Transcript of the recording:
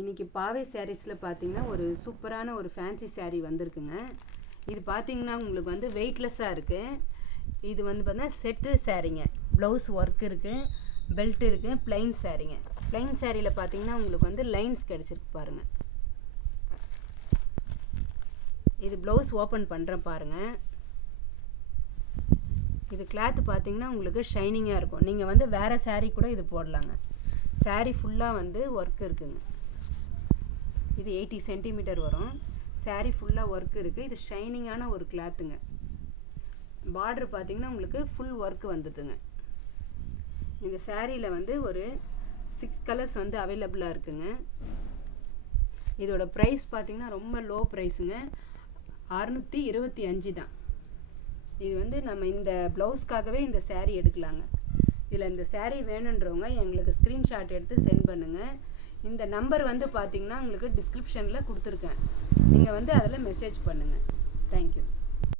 இன்றைக்கி பாவை சாரீஸில் பார்த்தீங்கன்னா ஒரு சூப்பரான ஒரு ஃபேன்சி சாரீ வந்திருக்குங்க. இது பார்த்தீங்கன்னா உங்களுக்கு வந்து வெயிட்லெஸ்ஸாக இருக்குது. இது வந்து பார்த்தீங்கன்னா செட்டு சாரீங்க. ப்ளவுஸ் ஒர்க் இருக்குது, பெல்ட் இருக்குது, ப்ளைன் சாரீங்க. ப்ளைன் சாரியில் பார்த்தீங்கன்னா உங்களுக்கு வந்து லைன்ஸ் கிடச்சிருக்கு பாருங்கள். இது ப்ளவுஸ் ஓப்பன் பண்ணுறேன் பாருங்கள். இது கிளாத்து பார்த்தீங்கன்னா உங்களுக்கு ஷைனிங்காக இருக்கும். நீங்கள் வந்து வேறு சாரீ கூட இது போடலாங்க. சாரீ ஃபுல்லாக வந்து ஒர்க் இருக்குங்க. இது 80 சென்டிமீட்டர் வரும். சாரீ ஃபுல்லாக ஒர்க் இருக்குது. இது ஷைனிங்கான ஒரு கிளாத்துங்க. பார்டர் பார்த்தீங்கன்னா உங்களுக்கு ஃபுல் ஒர்க் வந்துதுங்க. இந்த சாரியில் வந்து ஒரு 6 கலர்ஸ் வந்து அவைலபிளாக இருக்குங்க. இதோட ப்ரைஸ் பார்த்தீங்கன்னா ரொம்ப லோ ப்ரைஸுங்க. 625 தான். இது வந்து நம்ம இந்த ப்ளவுஸ்க்காகவே இந்த சாரீ எடுக்கலாங்க. இதில் இந்த சாரீ வேணுன்றவங்க எங்களுக்கு ஸ்க்ரீன்ஷாட் எடுத்து சென்ட் பண்ணுங்கள். இந்த நம்பர் வந்து பார்த்தீங்கன்னா உங்களுக்கு டிஸ்கிரிப்ஷனில் கொடுத்துருக்கேன். நீங்கள் வந்து அதில் மெசேஜ் பண்ணுங்கள். தேங்க்யூ.